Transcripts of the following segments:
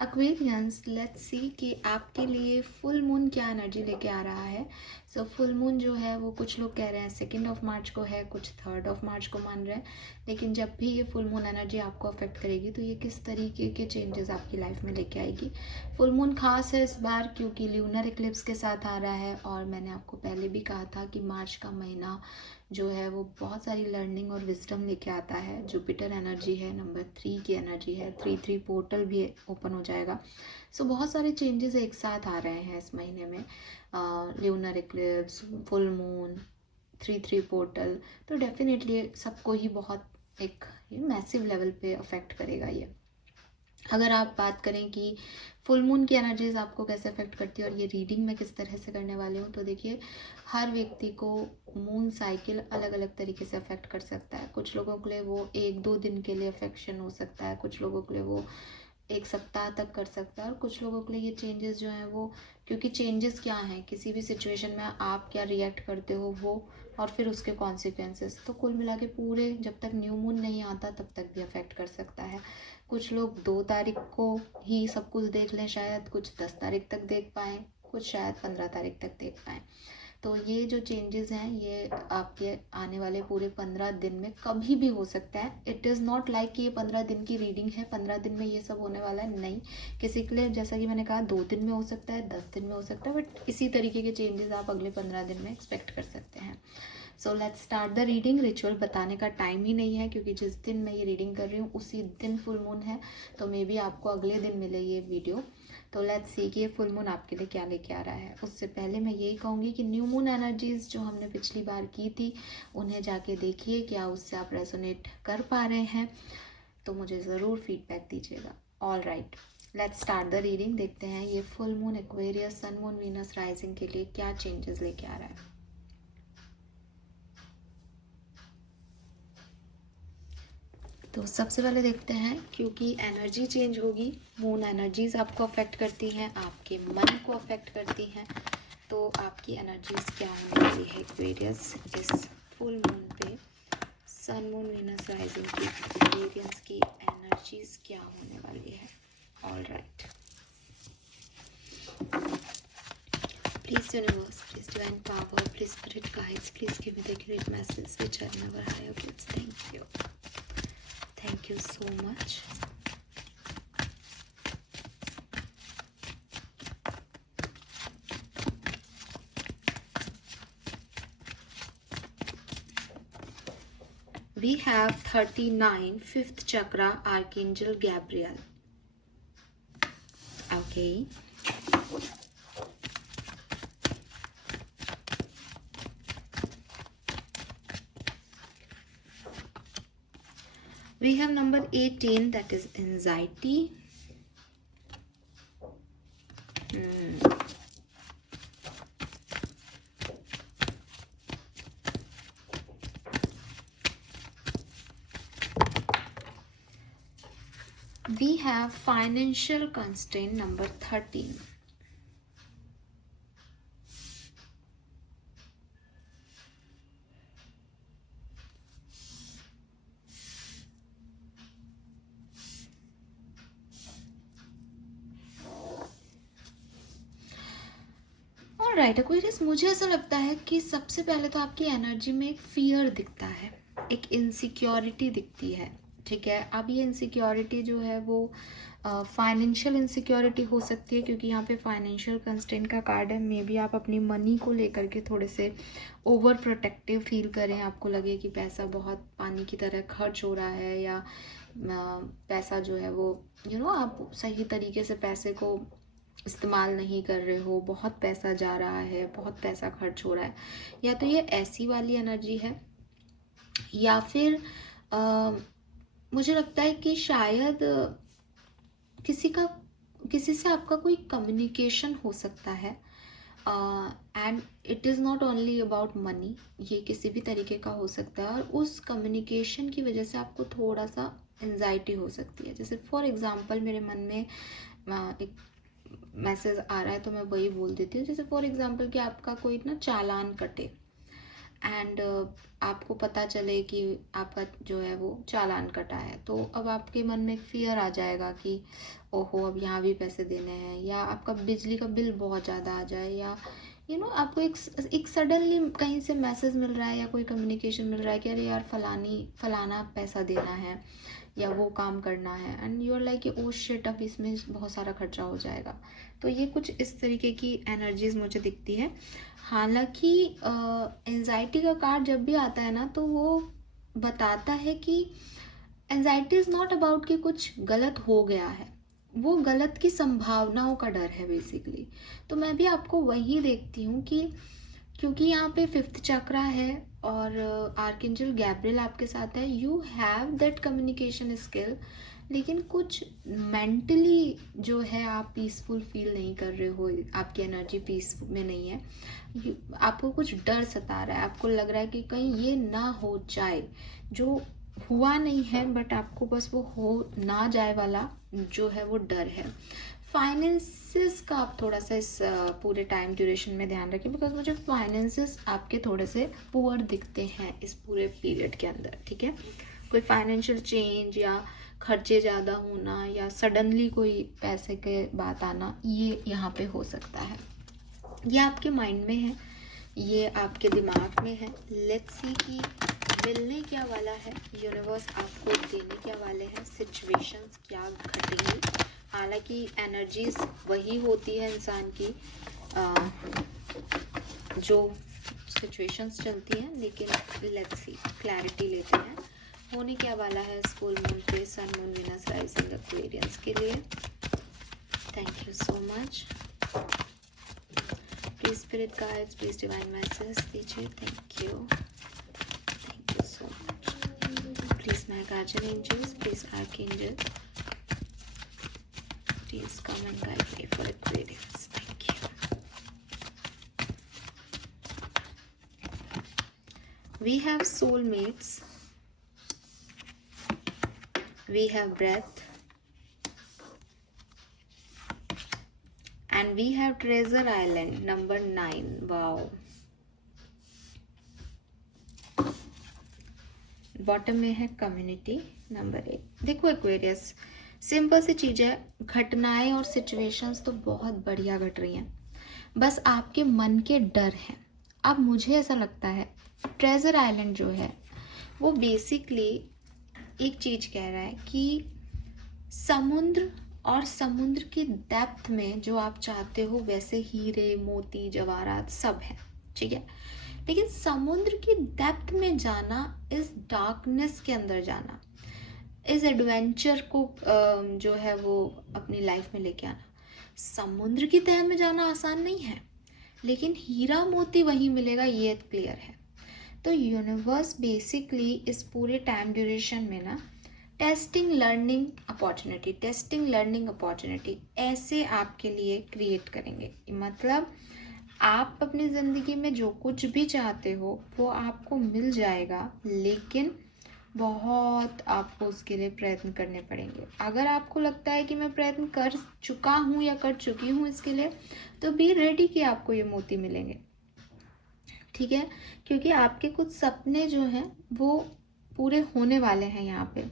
Aquarians, let's see कि आपके लिए फुल मून क्या एनर्जी लेके आ रहा है। सो फुल मून जो है वो कुछ लोग कह रहे हैं 2 मार्च को है, कुछ 3 मार्च को मान रहे हैं। लेकिन जब भी ये फुल मून एनर्जी आपको अफेक्ट करेगी तो ये किस तरीके के चेंजेस आपकी लाइफ में लेके आएगी। फुल मून खास है इस बार क्योंकि ल्यूनर इक्लिप्स के साथ आ रहा है, और मैंने आपको पहले भी कहा था कि मार्च का महीना जो है वो बहुत सारी लर्निंग और विजडम लेके आता है। जुपिटर एनर्जी है, नंबर 3 की एनर्जी है, 3 पोर्टल भी ओपन हो जाएगा। सो बहुत सारे चेंजेस एक साथ आ रहे हैं इस महीने में। Lunar Eclipse, full moon, 3 portal, तो डेफिनेटली सबको ही बहुत एक मैसिव लेवल पे अफेक्ट करेगा ये। अगर आप बात करें कि फुल मून की एनर्जीज आपको कैसे अफेक्ट करती है और ये रीडिंग मैं किस तरह से करने वाली हूँ, तो देखिए हर व्यक्ति को मून साइकिल अलग अलग तरीके से अफेक्ट कर सकता है। कुछ लोगों के लिए वो 1-2 दिन के लिए अफेक्शन हो सकता है, कुछ लोगों के लिए वो 1 सप्ताह तक कर सकता है, और कुछ लोगों के लिए ये चेंजेस जो हैं वो, क्योंकि चेंजेस क्या हैं, किसी भी सिचुएशन में आप क्या रिएक्ट करते हो वो, और फिर उसके कॉन्सिक्वेंसेस, तो कुल मिला के पूरे जब तक न्यू मून नहीं आता तब तक भी अफेक्ट कर सकता है। कुछ लोग 2 तारीख को ही सब कुछ देख लें, शायद कुछ 10 तारीख तक देख पाएँ, कुछ शायद 15 तारीख तक देख पाएँ। तो ये जो चेंजेस हैं ये आपके आने वाले पूरे 15 दिन में कभी भी हो सकता है। इट इज़ नॉट लाइक कि ये 15 दिन की रीडिंग है, 15 दिन में ये सब होने वाला है, नहीं। किसी के लिए जैसा कि मैंने कहा 2 दिन में हो सकता है, 10 दिन में हो सकता है, बट इसी तरीके के चेंजेस आप अगले 15 दिन में एक्सपेक्ट कर सकते हैं। So let's start the reading. Ritual बताने का टाइम ही नहीं है क्योंकि जिस दिन मैं ये रीडिंग कर रही हूँ उसी दिन फुल मून है, तो मे बी आपको अगले दिन मिले ये वीडियो। तो लेट्स सी कि ये फुल मून आपके लिए क्या लेके आ रहा है। उससे पहले मैं यही कहूँगी कि न्यू मून एनर्जीज जो हमने पिछली बार की थी उन्हें जाके देखिए, क्या उससे आप रेजोनेट कर पा रहे हैं, तो मुझे ज़रूर फीडबैक दीजिएगा। All right, let's start the reading. देखते हैं ये full moon Aquarius sun moon Venus rising के लिए क्या चेंजेस लेके आ रहा है। तो सबसे पहले देखते हैं, क्योंकि एनर्जी चेंज होगी, मून एनर्जीज आपको अफेक्ट करती हैं, आपके मन को अफेक्ट करती हैं, तो आपकी एनर्जीज क्या होने वाली है एक्वेरियस इस फुल मून पे। सन मून वीनस राइजिंग की एक्वेरियस की एनर्जीज क्या होने वाली है। All right, please universe, please divine power, please spirit guides, please give me the great message which I never higher gives. Thank you, thank you so much. We have 39, 5th chakra, Archangel Gabriel. Okay. We have number 18, that is anxiety. We have financial constraint, number 13. Alright Aquarius, मुझे ऐसा लगता है कि सबसे पहले तो आपकी energy में एक फियर दिखता है, एक इनसिक्योरिटी दिखती है। ठीक है, अब ये इनसिक्योरिटी जो है वो फाइनेंशियल इनसिक्योरिटी हो सकती है, क्योंकि यहाँ पे फाइनेंशियल कंस्ट्रेंट का कार्ड है। मे बी आप अपनी मनी को लेकर के थोड़े से ओवर प्रोटेक्टिव फील करें, आपको लगे कि पैसा बहुत पानी की तरह खर्च हो रहा है, या पैसा जो है वो आप सही तरीके से पैसे को इस्तेमाल नहीं कर रहे हो, बहुत पैसा जा रहा है, बहुत पैसा खर्च हो रहा है, या तो ये ऐसी वाली एनर्जी है, या फिर मुझे लगता है कि शायद किसी से आपका कोई कम्युनिकेशन हो सकता है, and it is not only about money, ये किसी भी तरीके का हो सकता है, और उस कम्युनिकेशन की वजह से आपको थोड़ा सा एंजाइटी हो सकती है। जैसे फॉर एग्जांपल मेरे मन में एक मैसेज आ रहा है तो मैं वही बोल देती हूँ। जैसे फॉर एग्जांपल कि आपका कोई ना चालान कटे, एंड आपको पता चले कि आपका जो है वो चालान कटा है, तो अब आपके मन में एक फियर आ जाएगा कि ओहो अब यहाँ भी पैसे देने हैं, या आपका बिजली का बिल बहुत ज़्यादा आ जाए, या आपको एक सडनली कहीं से मैसेज मिल रहा है या कोई कम्युनिकेशन मिल रहा है कि अरे यार फलाना पैसा देना है या वो काम करना है, and you are like oh shit अब इसमें बहुत सारा खर्चा हो जाएगा। तो ये कुछ इस तरीके की एनर्जीज मुझे दिखती है। हालांकि एंजाइटी का कार्ड जब भी आता है ना, तो वो बताता है कि एंजाइटी इज़ नॉट अबाउट कि कुछ गलत हो गया है, वो गलत की संभावनाओं का डर है बेसिकली। तो मैं भी आपको वही देखती हूँ कि क्योंकि यहाँ पे 5th चक्रा है और आर्कएंजल गैब्रियल आपके साथ है, you have that communication skill, लेकिन कुछ मेंटली जो है आप पीसफुल फील नहीं कर रहे हो, आपकी एनर्जी पीस में नहीं है, आपको कुछ डर सता रहा है, आपको लग रहा है कि कहीं ये ना हो जाए, जो हुआ नहीं है बट आपको बस वो हो ना जाए वाला जो है वो डर है। फाइनेंसेस का आप थोड़ा सा इस पूरे टाइम ड्यूरेशन में ध्यान रखें, बिकॉज मुझे फाइनेंसेस आपके थोड़े से पुअर दिखते हैं इस पूरे पीरियड के अंदर, ठीक है। कोई फाइनेंशियल चेंज या खर्चे ज़्यादा होना या सडनली कोई पैसे के बात आना, ये यहाँ पे हो सकता है। ये आपके माइंड में है, ये आपके दिमाग में है। लेट्स सी कि मिलने क्या वाला है, यूनिवर्स आपको देने क्या वाले हैं, सिचुएशंस क्या घटेंगी। हालांकि एनर्जीज वही होती है इंसान की जो सिचुएशंस चलती हैं, लेकिन लेट्स सी क्लैरिटी लेते हैं होने क्या वाला है इस फुल मून पे sun moon Venus rising Aquarians के लिए। Thank you so much. Please spirit guides, please divine message दीजिए। Thank you so much. Please my guardian angels, please archangel, please come and guide me for Aquarius. Thank you. We have soulmates. We have breath. And we have Treasure Island, number 9. Wow. Bottom में है community, number 8। देखो Aquarius, simple सी चीज़ है, घटनाएं और situations तो बहुत बढ़िया घट रही हैं, बस आपके मन के डर हैं। अब मुझे ऐसा लगता है ट्रेजर आइलैंड जो है वो बेसिकली एक चीज़ कह रहा है कि समुद्र और समुद्र की डेप्थ में जो आप चाहते हो वैसे हीरे मोती जवाहरात सब हैं, ठीक है, लेकिन समुद्र की डेप्थ में जाना, इस डार्कनेस के अंदर जाना, इस एडवेंचर को जो है वो अपनी लाइफ में लेके आना, समुद्र की तह में जाना आसान नहीं है, लेकिन हीरा मोती वहीं मिलेगा, ये क्लियर है। तो यूनिवर्स बेसिकली इस पूरे टाइम ड्यूरेशन में ना टेस्टिंग लर्निंग अपॉर्चुनिटी ऐसे आपके लिए क्रिएट करेंगे। मतलब आप अपनी ज़िंदगी में जो कुछ भी चाहते हो वो आपको मिल जाएगा, लेकिन बहुत आपको उसके लिए प्रयत्न करने पड़ेंगे। अगर आपको लगता है कि मैं प्रयत्न कर चुका हूँ या कर चुकी हूँ इसके लिए, तो बी रेडी कि आपको ये मोती मिलेंगे, ठीक है, क्योंकि आपके कुछ सपने जो हैं वो पूरे होने वाले हैं। यहाँ पे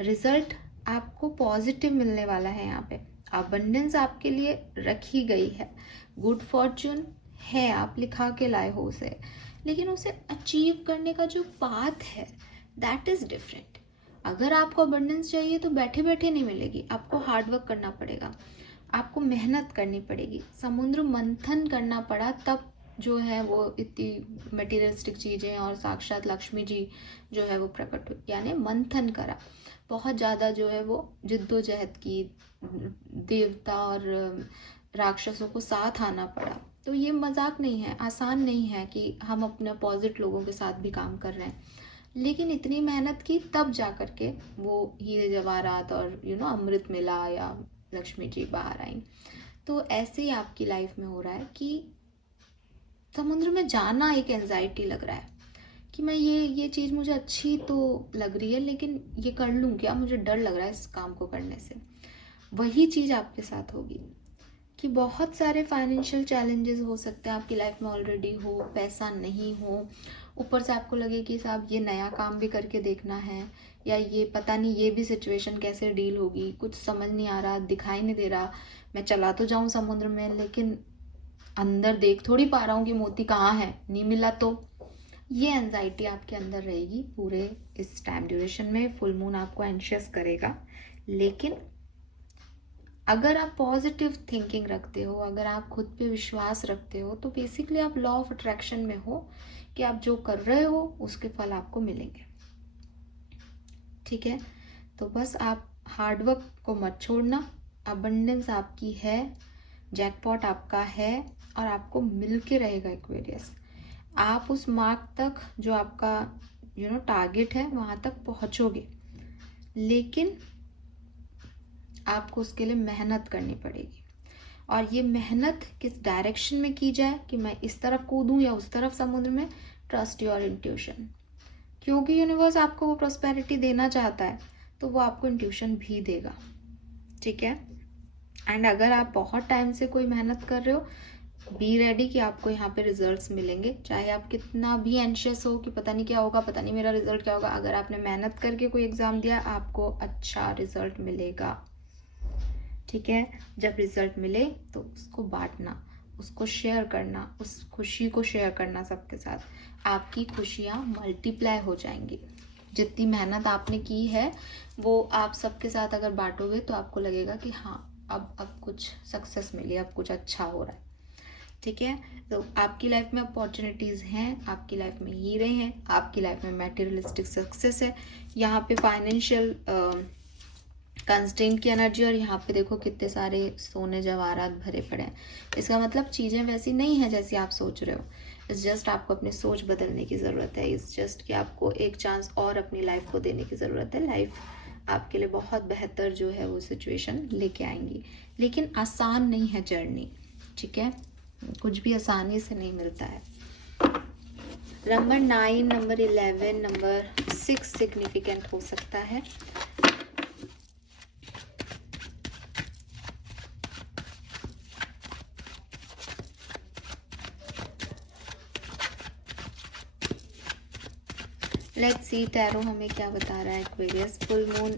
रिजल्ट आपको पॉजिटिव मिलने वाला है, यहाँ पे अबंडेंस आपके लिए रखी गई है, गुड फॉर्चून है, आप लिखा के लाए हो उसे, लेकिन उसे अचीव करने का जो पाथ है दैट इज़ डिफरेंट। अगर आपको अबंडेंस चाहिए तो बैठे बैठे नहीं मिलेगी, आपको हार्डवर्क करना पड़ेगा, आपको मेहनत करनी पड़ेगी, समुद्र मंथन करना पड़ा, तब जो है वो इतनी मटेरियलिस्टिक चीज़ें और साक्षात लक्ष्मी जी जो है वो प्रकट हुई, यानी मंथन करा, बहुत ज़्यादा जो है वो जिद्दोजहद की, देवता और राक्षसों को साथ आना पड़ा। तो ये मजाक नहीं है, आसान नहीं है कि हम अपने अपोजिट लोगों के साथ भी काम कर रहे हैं, लेकिन इतनी मेहनत की तब जा कर के वो हीरे जवाहरात और अमृत मिला या लक्ष्मी जी बाहर आई। तो ऐसे ही आपकी लाइफ में हो रहा है कि समुद्र में जाना एक एंजाइटी लग रहा है कि मैं ये चीज़ मुझे अच्छी तो लग रही है, लेकिन ये कर लूँ क्या, मुझे डर लग रहा है इस काम को करने से। वही चीज़ आपके साथ होगी कि बहुत सारे फाइनेंशियल चैलेंजेस हो सकते हैं आपकी लाइफ में, ऑलरेडी हो, पैसा नहीं हो, ऊपर से आपको लगे कि साहब ये नया काम भी करके देखना है, या ये पता नहीं ये भी सिचुएशन कैसे डील होगी, कुछ समझ नहीं आ रहा, दिखाई नहीं दे रहा, मैं चला तो जाऊं समुद्र में लेकिन अंदर देख थोड़ी पा रहा हूँ कि मोती कहाँ है, नहीं मिला तो। ये एंजाइटी आपके अंदर रहेगी पूरे इस टाइम ड्यूरेशन में। फुल मून आपको एंशियस करेगा, लेकिन अगर आप पॉजिटिव थिंकिंग रखते हो, अगर आप खुद पे विश्वास रखते हो, तो बेसिकली आप लॉ ऑफ अट्रैक्शन में हो कि आप जो कर रहे हो उसके फल आपको मिलेंगे। ठीक है, तो बस आप हार्डवर्क को मत छोड़ना। अबंडेंस आपकी है, जैकपॉट आपका है और आपको मिल के रहेगा एक्वेरियस। आप उस मार्क तक जो आपका टारगेट है वहां तक पहुंचोगे, लेकिन आपको उसके लिए मेहनत करनी पड़ेगी। और ये मेहनत किस डायरेक्शन में की जाए कि मैं इस तरफ कूदूं या उस तरफ समुद्र में, ट्रस्ट योर इंट्यूशन। क्योंकि यूनिवर्स आपको वो प्रॉस्पेरिटी देना चाहता है, तो वो आपको इंट्यूशन भी देगा। ठीक है, एंड अगर आप बहुत टाइम से कोई मेहनत कर रहे हो, बी रेडी कि आपको यहाँ पे रिजल्ट्स मिलेंगे। चाहे आप कितना भी एंशियस हो कि पता नहीं क्या होगा, पता नहीं मेरा रिजल्ट क्या होगा, अगर आपने मेहनत करके कोई एग्जाम दिया आपको अच्छा रिजल्ट मिलेगा। ठीक है, जब रिजल्ट मिले तो उसको बांटना, उसको शेयर करना, उस खुशी को शेयर करना सबके साथ। आपकी खुशियाँ मल्टीप्लाई हो जाएंगी। जितनी मेहनत आपने की है वो आप सबके साथ अगर बांटोगे तो आपको लगेगा कि हाँ अब कुछ सक्सेस मिली, अब कुछ अच्छा हो रहा है। ठीक है, तो आपकी लाइफ में अपॉर्चुनिटीज़ हैं, आपकी लाइफ में हीरे हैं, आपकी लाइफ में मैटेरियलिस्टिक सक्सेस है। यहाँ पे फाइनेंशियल कंस्टेंट की एनर्जी, और यहाँ पे देखो कितने सारे सोने जवाहरात भरे पड़े हैं। इसका मतलब चीज़ें वैसी नहीं है जैसी आप सोच रहे हो। इट्स जस्ट आपको अपनी सोच बदलने की ज़रूरत है। इट्स जस्ट कि आपको एक चांस और अपनी लाइफ को देने की ज़रूरत है। लाइफ आपके लिए बहुत बेहतर जो है वो सिचुएशन लेके आएंगी, लेकिन आसान नहीं है जर्नी। ठीक है, कुछ भी आसानी से नहीं मिलता है। नंबर 9, नंबर 11, नंबर 6 सिग्निफिकेंट हो सकता है। लेट्स सी टैरो हमें क्या बता रहा है एक्वेरियस। फुल मून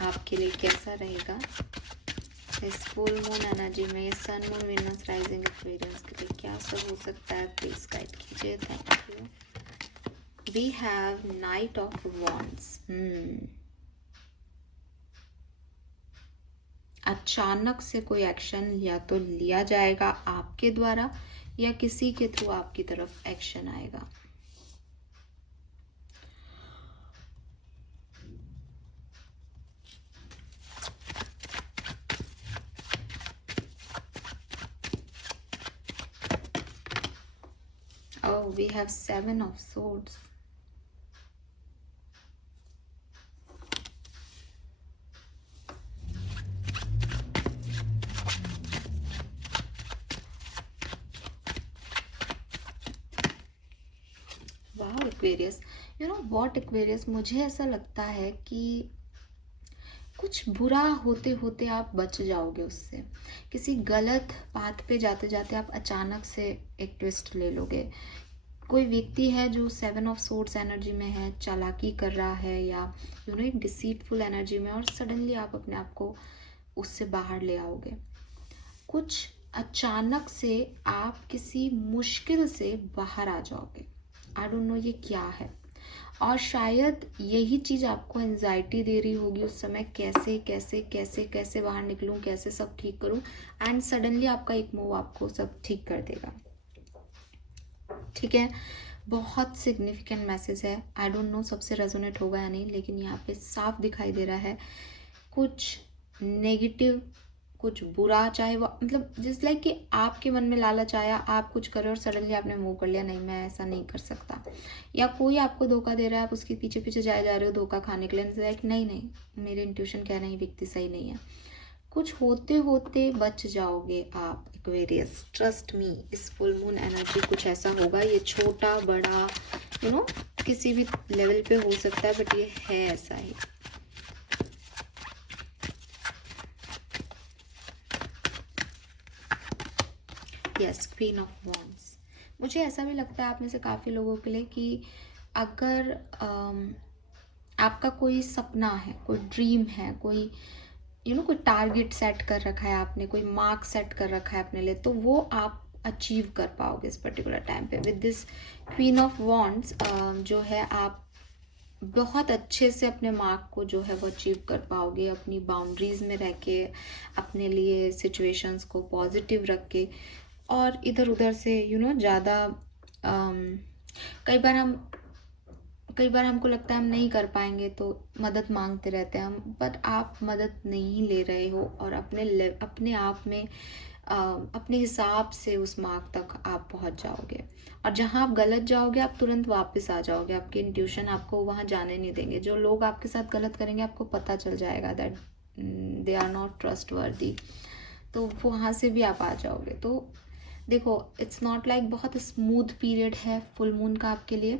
आपके लिए कैसा रहेगा इस फुल मून एनर्जी में। Sun moon Venus rising Aquarius के लिए क्या सब हो सकता है, प्लीज गाइड कीजिए। Thank you. We have knight of wands. अचानक से कोई एक्शन या तो लिया जाएगा आपके द्वारा, या किसी के थ्रू आपकी तरफ एक्शन आएगा। Oh, we have 7 of swords. Wow, Aquarius. You know what, Aquarius? मुझे ऐसा लगता है कि कुछ बुरा होते होते आप बच जाओगे उससे। किसी गलत पाथ पे जाते जाते आप अचानक से एक ट्विस्ट ले लोगे। कोई व्यक्ति है जो 7 ऑफ सोर्ड्स एनर्जी में है, चालाकी कर रहा है, या एक डिसीटफुल एनर्जी में, और सडनली आप अपने आप को उससे बाहर ले आओगे। कुछ अचानक से आप किसी मुश्किल से बाहर आ जाओगे। आई डोंट नो ये क्या है, और शायद यही चीज़ आपको एंजाइटी दे रही होगी उस समय, कैसे कैसे कैसे कैसे बाहर निकलूं, कैसे सब ठीक करूं, एंड सडनली आपका एक मूव आपको सब ठीक कर देगा। ठीक है, बहुत सिग्निफिकेंट मैसेज है। आई डोंट नो सबसे रेजोनेट होगा या नहीं, लेकिन यहाँ पे साफ दिखाई दे रहा है कुछ नेगेटिव, कुछ बुरा, चाहे वो मतलब जिस लाइक कि आपके मन में लालच आया, आप कुछ करो और सडनली आपने मूव कर लिया, नहीं मैं ऐसा नहीं कर सकता, या कोई आपको धोखा दे रहा है, आप उसके पीछे पीछे जाए जा रहे हो धोखा खाने के लिए, लाइक नहीं नहीं मेरे इंट्यूशन कह रहे हैं व्यक्ति सही नहीं है। कुछ होते होते बच जाओगे आप एक्वेरियस, ट्रस्ट मी। इस फुल मून एनर्जी कुछ ऐसा होगा, ये छोटा बड़ा किसी भी लेवल पे हो सकता है, बट ये है ऐसा ही। Yes, queen of wands. मुझे ऐसा भी लगता है आप में से काफ़ी लोगों के लिए कि अगर आपका कोई सपना है, कोई ड्रीम है, कोई कोई टारगेट सेट कर रखा है आपने, कोई मार्क सेट कर रखा है अपने लिए, तो वो आप अचीव कर पाओगे इस पर्टिकुलर टाइम पे। With this queen of wands जो है, आप बहुत अच्छे से अपने मार्क को जो है वो अचीव कर पाओगे, अपनी बाउंड्रीज में रह के, अपने लिए सिचुएशंस को पॉजिटिव रख के, और इधर उधर से ज़्यादा कई बार हमको लगता है हम नहीं कर पाएंगे तो मदद मांगते रहते हैं हम, बट आप मदद नहीं ले रहे हो, और अपने आप में अपने हिसाब से उस मार्क तक आप पहुंच जाओगे। और जहां आप गलत जाओगे आप तुरंत वापस आ जाओगे, आपके इंट्यूशन आपको वहां जाने नहीं देंगे। जो लोग आपके साथ गलत करेंगे आपको पता चल जाएगा that they are not trustworthy, तो वहाँ से भी आप आ जाओगे। तो देखो, इट्स नॉट लाइक बहुत स्मूथ पीरियड है फुल मून का आपके लिए,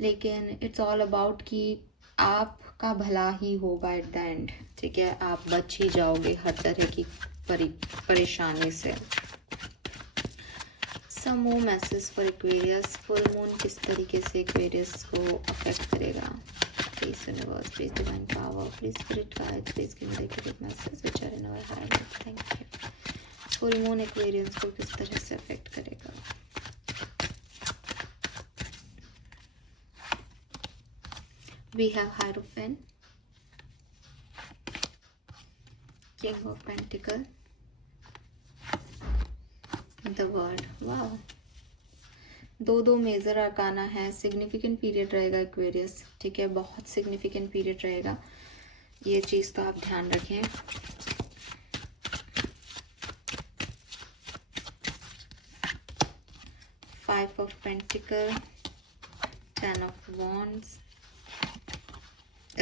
लेकिन इट्स ऑल अबाउट कि आपका भला ही होगा एट द एंड, ठीक है। आप बच ही जाओगे हर तरह की परेशानी से। Some more message for Aquarius, full moon किस तरीके से एक्वेरियस को अफेक्ट करेगा। Please universe, please divine power, please spirit guide, please give me the message which are in our heart. Thank you. Full moon Aquarius को किस तरह से affect करेगा। We have Hierophant, King of Pentacle, The World। वाह, दो major arcana है। Significant period रहेगा Aquarius, ठीक है, बहुत सिग्निफिकेंट पीरियड रहेगा, ये चीज तो आप ध्यान रखें। Five of pentacle, 10 of wands,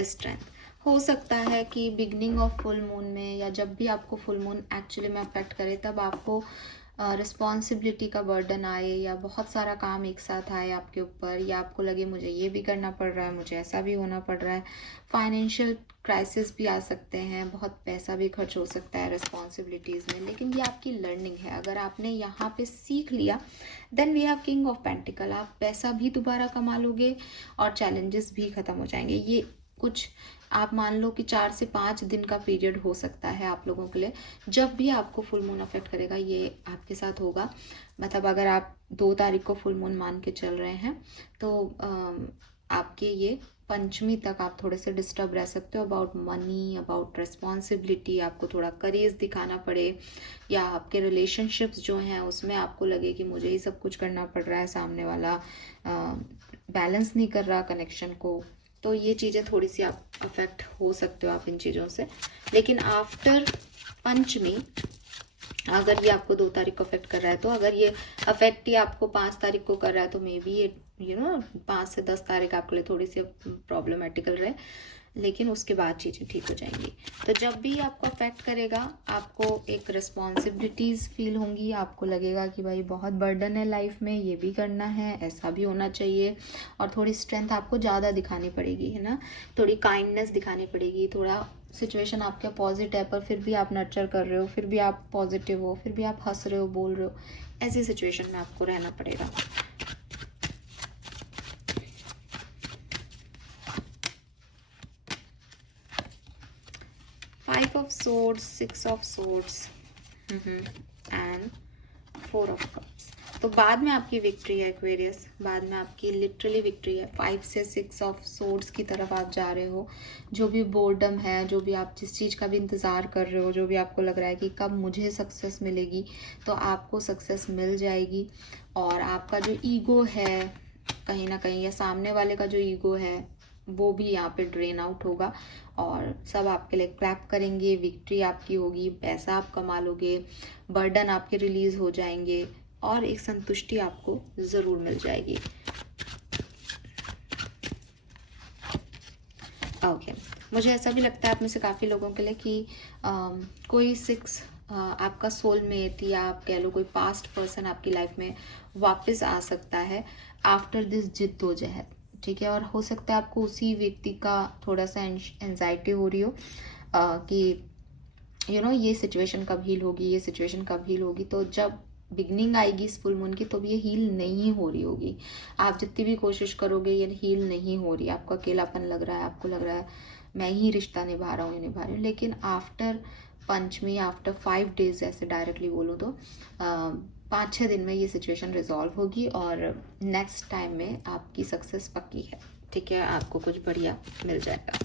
strength. हो सकता है कि बिगनिंग ऑफ फुल मून में, या जब भी आपको फुल मून एक्चुअली में अफेक्ट करे, तब आपको रिस्पॉन्सिबिलिटी का बर्डन आए, या बहुत सारा काम एक साथ आए आपके ऊपर, या आपको लगे मुझे ये भी करना पड़ रहा है, मुझे ऐसा भी होना पड़ रहा है। फाइनेंशियल क्राइसिस भी आ सकते हैं, बहुत पैसा भी खर्च हो सकता है रिस्पॉन्सिबिलिटीज़ में, लेकिन ये आपकी लर्निंग है। अगर आपने यहाँ पे सीख लिया, then we have king of pentacles. आप पैसा भी दोबारा कमा लोगे और चैलेंजेस भी ख़त्म हो जाएंगे। ये कुछ आप मान लो कि 4 से 5 दिन का पीरियड हो सकता है आप लोगों के लिए। जब भी आपको फुल मून अफेक्ट करेगा ये आपके साथ होगा। मतलब अगर आप 2 तारीख को फुल मून मान के चल रहे हैं तो आपके ये पंचमी तक आप थोड़े से डिस्टर्ब रह सकते हो अबाउट मनी, अबाउट रिस्पॉन्सिबिलिटी। आपको थोड़ा करेज दिखाना पड़े, या आपके रिलेशनशिप्स जो हैं उसमें आपको लगे कि मुझे ही सब कुछ करना पड़ रहा है, सामने वाला बैलेंस नहीं कर रहा कनेक्शन को। तो ये चीज़ें थोड़ी सी आप अफेक्ट हो सकते हो आप इन चीज़ों से। लेकिन आफ्टर पंचमी, अगर ये आपको 2 तारीख को अफेक्ट कर रहा है, तो अगर ये अफेक्ट ही आपको 5 तारीख को कर रहा है, तो मे बी ये 5 से 10 तारीख आपके लिए थोड़ी सी प्रॉब्लमेटिकल रहे, लेकिन उसके बाद चीज़ें ठीक हो जाएंगी। तो जब भी आपको अफेक्ट करेगा, आपको एक रिस्पॉन्सिबिलिटीज़ फील होंगी, आपको लगेगा कि भाई बहुत बर्डन है लाइफ में, ये भी करना है, ऐसा भी होना चाहिए, और थोड़ी स्ट्रेंथ आपको ज़्यादा दिखानी पड़ेगी, है ना, थोड़ी काइंडनेस दिखानी पड़ेगी। थोड़ा सिचुएशन आपके अपोजिट है पर फिर भी आप नर्चर कर रहे हो, फिर भी आप पॉजिटिव हो, फिर भी आप हंस रहे हो, बोल रहे हो, ऐसी सिचुएशन में आपको रहना पड़ेगा। Five of Swords, 6 of Swords and 4 of Cups। तो बाद में आपकी विक्ट्री है एक्वेरियस, बाद में आपकी लिटरली विक्ट्री है। 5 से 6 ऑफ सोर्ड्स की तरफ आप जा रहे हो। जो भी बोर्डम है, जो भी आप जिस चीज़ का भी इंतज़ार कर रहे हो, जो भी आपको लग रहा है कि कब मुझे सक्सेस मिलेगी, तो आपको सक्सेस मिल जाएगी। और आपका जो ईगो है कहीं ना कहीं, या सामने वाले का जो ईगो है, वो भी यहाँ पे ड्रेन आउट होगा, और सब आपके लिए क्लैप करेंगे। विक्ट्री आपकी होगी, पैसा आप कमा लोगे, बर्डन आपके रिलीज हो जाएंगे, और एक संतुष्टि आपको ज़रूर मिल जाएगी। ओके, मुझे ऐसा भी लगता है आप में से काफ़ी लोगों के लिए कि कोई 6 आपका सोलमेट, या आप कह लो कोई पास्ट पर्सन आपकी लाइफ में वापस आ सकता है आफ्टर दिस जिद्दोजहद, ठीक है। और हो सकता है आपको उसी व्यक्ति का थोड़ा सा एंजाइटी हो रही हो कि ये सिचुएशन कब हील होगी, ये सिचुएशन कब हील होगी। तो जब बिगनिंग आएगी इस फुल मून की तो भी ये हील नहीं हो रही होगी। आप जितनी भी कोशिश करोगे ये हील नहीं हो रही, आपको अकेलापन लग रहा है, आपको लग रहा है मैं ही रिश्ता निभा रहा हूँ ये निभा रही हूँ। लेकिन आफ्टर पंचमी, आफ्टर 5 डेज ऐसे डायरेक्टली बोलूँ तो 5-6 दिन में ये सिचुएशन रिजॉल्व होगी और नेक्स्ट टाइम में आपकी सक्सेस पक्की है। ठीक है, आपको कुछ बढ़िया मिल जाएगा।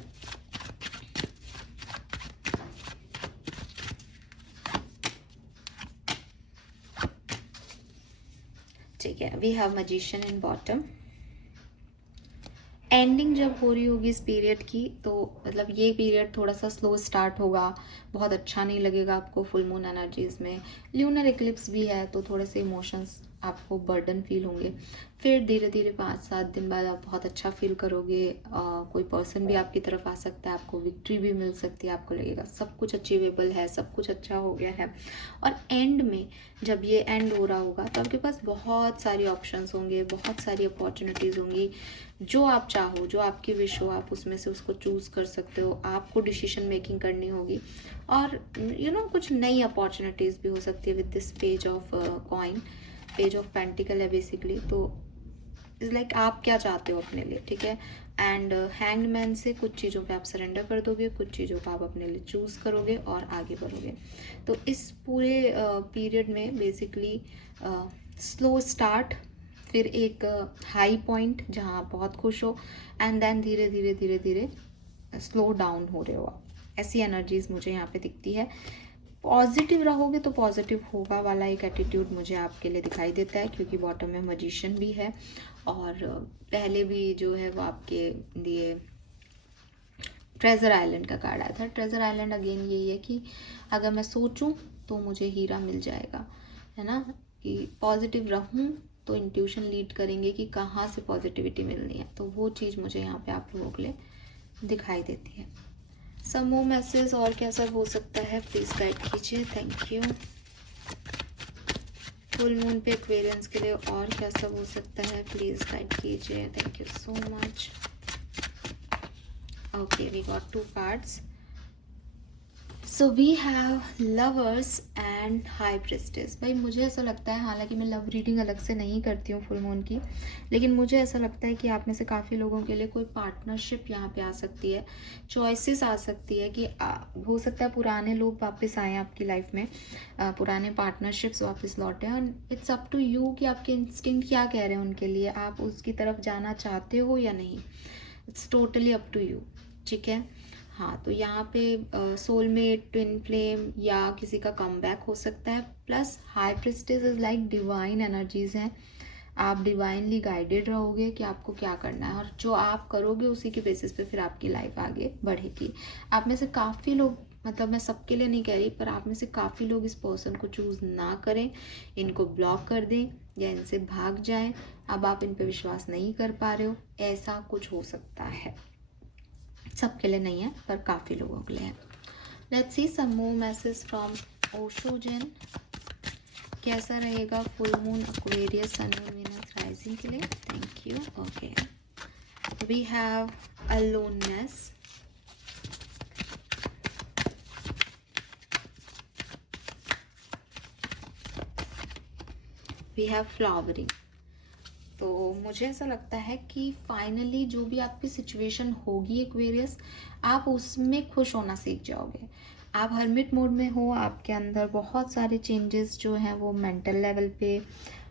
ठीक है, we have magician in bottom. Ending जब हो रही होगी इस पीरियड की तो मतलब ये पीरियड थोड़ा सा स्लो स्टार्ट होगा, बहुत अच्छा नहीं लगेगा आपको फुल मून एनर्जीज में। ल्यूनर इक्लिप्स भी है तो थोड़े से इमोशंस आपको बर्डन फील होंगे। फिर धीरे धीरे 5-7 दिन बाद आप बहुत अच्छा फील करोगे। कोई पर्सन भी आपकी तरफ आ सकता है, आपको विक्ट्री भी मिल सकती है, आपको लगेगा सब कुछ अचीवेबल है, सब कुछ अच्छा हो गया है। और एंड में जब ये एंड हो रहा होगा तो आपके पास बहुत सारी ऑप्शंस होंगे, बहुत सारी अपॉर्चुनिटीज़ होंगी। जो आप चाहो, जो आपकी विश हो, आप उसमें से उसको चूज़ कर सकते हो। आपको डिसीजन मेकिंग करनी होगी और कुछ नई अपॉर्चुनिटीज़ भी हो सकती है with this page of coin. Page of pentacle है बेसिकली। तो इज लाइक आप क्या चाहते हो अपने लिए, ठीक है। एंड हैंगमैन से कुछ चीज़ों पे आप सरेंडर कर दोगे, कुछ चीज़ों को आप अपने लिए चूज़ करोगे और आगे बढ़ोगे। तो इस पूरे पीरियड में बेसिकली स्लो स्टार्ट, फिर एक हाई पॉइंट जहाँ आप बहुत खुश हो, एंड देन धीरे धीरे धीरे धीरे स्लो डाउन हो रहे हो आप। ऐसी एनर्जीज मुझे यहाँ पे दिखती है। पॉजिटिव रहोगे तो पॉजिटिव होगा वाला एक एटीट्यूड मुझे आपके लिए दिखाई देता है, क्योंकि बॉटम में मैजिशियन भी है और पहले भी जो है वो आपके लिए ट्रेजर आइलैंड का कार्ड आया था। ट्रेजर आइलैंड अगेन यही है कि अगर मैं सोचूं तो मुझे हीरा मिल जाएगा, है ना। कि पॉजिटिव रहूं तो इंट्यूशन लीड करेंगे कि कहाँ से पॉजिटिविटी मिलनी है। तो वो चीज़ मुझे यहाँ पे आप लोगों के लिए दिखाई देती है। सम मोर मैसेज और क्या सब हो सकता है प्लीज गाइड कीजिए। Thank you. फुल मून पे एक्वेरियंस के लिए और क्या सब हो सकता है प्लीज गाइड कीजिए। Thank you so much. Okay, we got 2 cards. So we have lovers and high priestess. भाई मुझे ऐसा लगता है, हालांकि मैं लव रीडिंग अलग से नहीं करती हूँ फुल मून की, लेकिन मुझे ऐसा लगता है कि आप में से काफ़ी लोगों के लिए कोई पार्टनरशिप यहाँ पे आ सकती है, चॉइसेस आ सकती है कि हो सकता है पुराने लोग वापस आए आपकी लाइफ में, पुराने पार्टनरशिप्स वापस लौटे। And it's up to you कि आपके इंस्टिंक्ट क्या कह रहे हैं उनके लिए, आप उसकी तरफ जाना चाहते हो या नहीं। It's totally up to you, ठीक है। हाँ, तो यहाँ पे सोलमेट, ट्विन फ्लेम या किसी का कमबैक हो सकता है। Plus high priestess is like divine energies हैं। आप डिवाइनली गाइडेड रहोगे कि आपको क्या करना है और जो आप करोगे उसी के बेसिस पे फिर आपकी लाइफ आगे बढ़ेगी। आप में से काफ़ी लोग, मतलब मैं सबके लिए नहीं कह रही, पर आप में से काफ़ी लोग इस पर्सन को चूज़ ना करें, इनको ब्लॉक कर दें या इनसे भाग जाएं। अब आप इन पे विश्वास नहीं कर पा रहे हो, ऐसा कुछ हो सकता है। सबके लिए नहीं है पर काफ़ी लोगों के लिए है। Let's see some more message from Osho Zen. कैसा रहेगा full moon Aquarius sun moon Venus rising के लिए। Thank you. Okay, we have aloneness, we have flowering. तो मुझे ऐसा लगता है कि फाइनली जो भी आपकी सिचुएशन होगी एक्वेरियस, आप उसमें खुश होना सीख जाओगे। आप हर्मिट मोड में हो, आपके अंदर बहुत सारे चेंजेस जो हैं वो मेंटल लेवल पे,